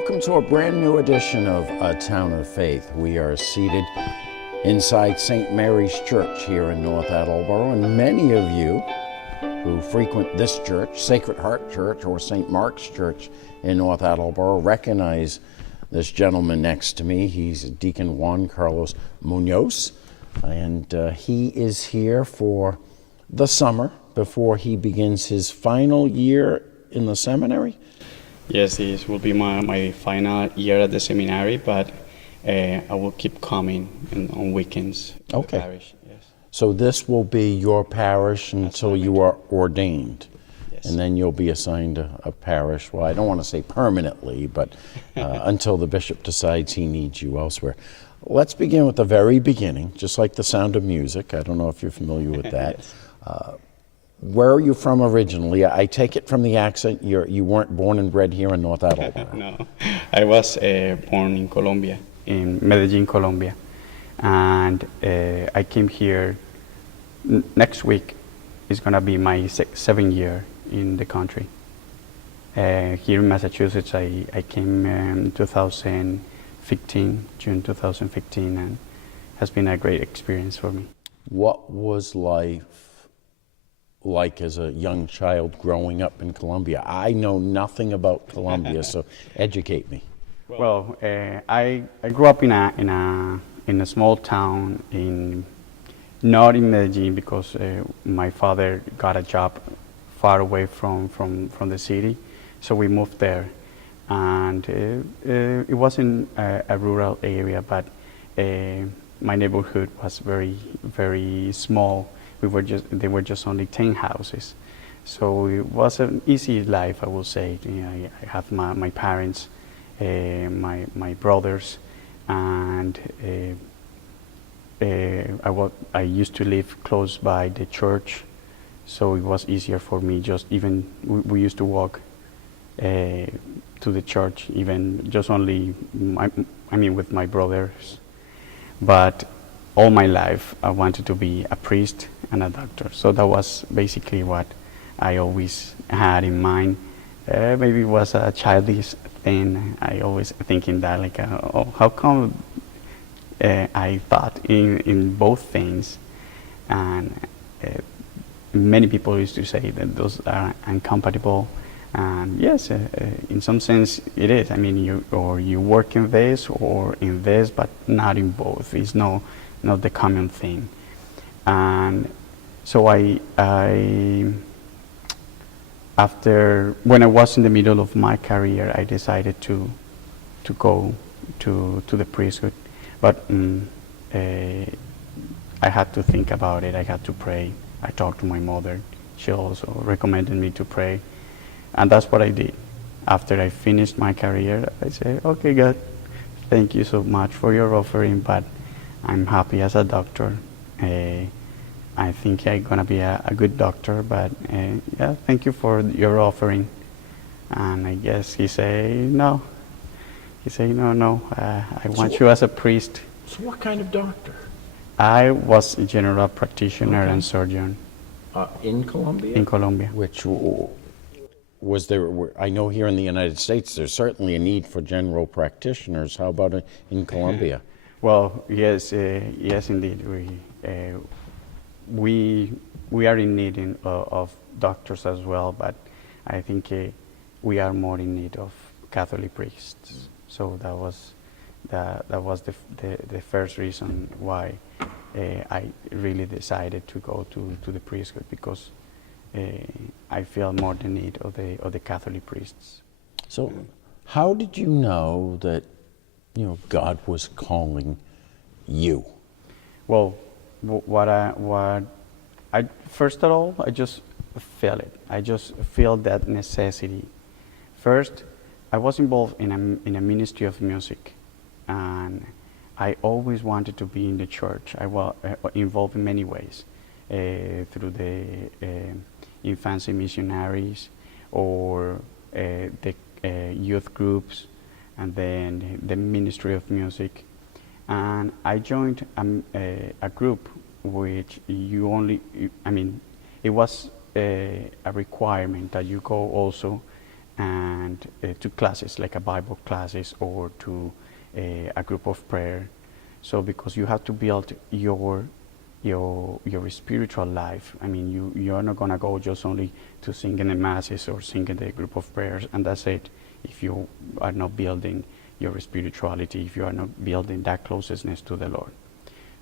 Welcome to a brand new edition of A Town of Faith. We are seated inside St. Mary's Church here in North Attleboro, and many of you who frequent this church, Sacred Heart Church or St. Mark's Church in North Attleboro, recognize this gentleman next to me. He's Deacon Juan Carlos Munoz, and he is here for the summer before he begins his final year in the seminary. Yes, this will be my final year at the seminary, but I will keep coming on weekends to the parish. Yes. So this will be your parish until you are ordained. Yes. And then you'll be assigned a parish, well, I don't want to say permanently, but until the bishop decides he needs you elsewhere. Let's begin with the very beginning, just like The Sound of Music. I don't know if you're familiar with that. Yes. Where are you from originally? I take it from the accent you weren't born and bred here in North Attleboro. No, I was born in Colombia, in Medellin, Colombia. And I came here, next week is going to be my 7th year in the country. Here in Massachusetts, I came in 2015, June 2015, and has been a great experience for me. What was life like as a young child growing up in Colombia? I know nothing about Colombia, so educate me. Well, I grew up in a small town not in Medellin, because my father got a job far away from the city, so we moved there, and it wasn't a rural area, but my neighborhood was very, very small. There were just only 10 houses, so it was an easy life, I will say. I have my parents, my brothers, and I used to live close by the church, so it was easier for me. We used to walk to the church, even just only with my brothers. But all my life I wanted to be a priest and a doctor, so that was basically what I always had in mind. Maybe it was a childish thing. I always thinking that, like, how come I thought in both things, and many people used to say that those are incompatible, and yes, in some sense it is. I mean, you work in this or in this, but not in both. It's not the common thing. And so after, when I was in the middle of my career, I decided to go to the priesthood, but I had to think about it. I had to pray. I talked to my mother. She also recommended me to pray, and that's what I did. After I finished my career, I said, okay, God, thank you so much for your offering, but I'm happy as a doctor. I think I'm gonna be a good doctor, but yeah, thank you for your offering. And I guess he said no. No, I want you as a priest. So what kind of doctor? I was a general practitioner and surgeon. In Colombia? In Colombia. Which was there? I know here in the United States there's certainly a need for general practitioners. How about in Colombia? Well, yes, indeed. We are in need of doctors as well, but I think we are more in need of Catholic priests. So that was the first reason why I really decided to go to the priesthood, because I feel more the need of the Catholic priests. So, how did you know that God was calling you? Well, first of all, I just feel it. I just feel that necessity. First, I was involved in a ministry of music, and I always wanted to be in the church. I was involved in many ways, through the infancy missionaries, or the youth groups, and then the ministry of music. And I joined a group which it was a requirement that you go also and to classes like a Bible classes or to a group of prayer. So because you have to build your spiritual life. I mean, you're not gonna go just only to sing in the masses or sing in the group of prayers, and that's it. If you are not building your spirituality, if you are not building that closeness to the Lord.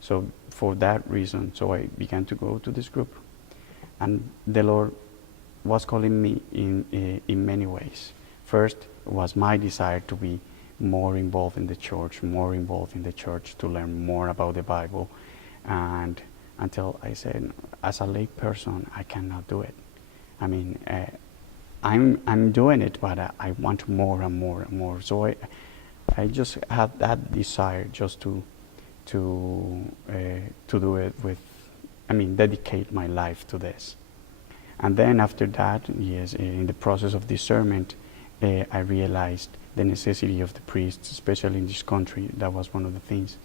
So for that reason, so I began to go to this group, and the Lord was calling me in many ways. First was my desire to be more involved in the church, to learn more about the Bible, and until I said, as a lay person, I cannot do it. I mean, I'm doing it, but I want more and more and more. So I just had that desire just to do it with, I mean, dedicate my life to this. And then after that, yes, in the process of discernment, I realized the necessity of the priests, especially in this country. That was one of the things,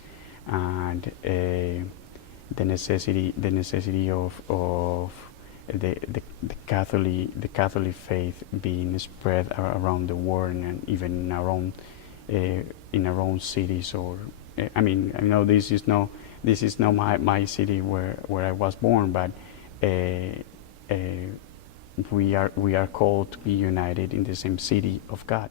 and the necessity of the Catholic faith being spread around the world and even in our own cities. Or I mean, I know this is not my city where I was born, but we are called to be united in the same city of God.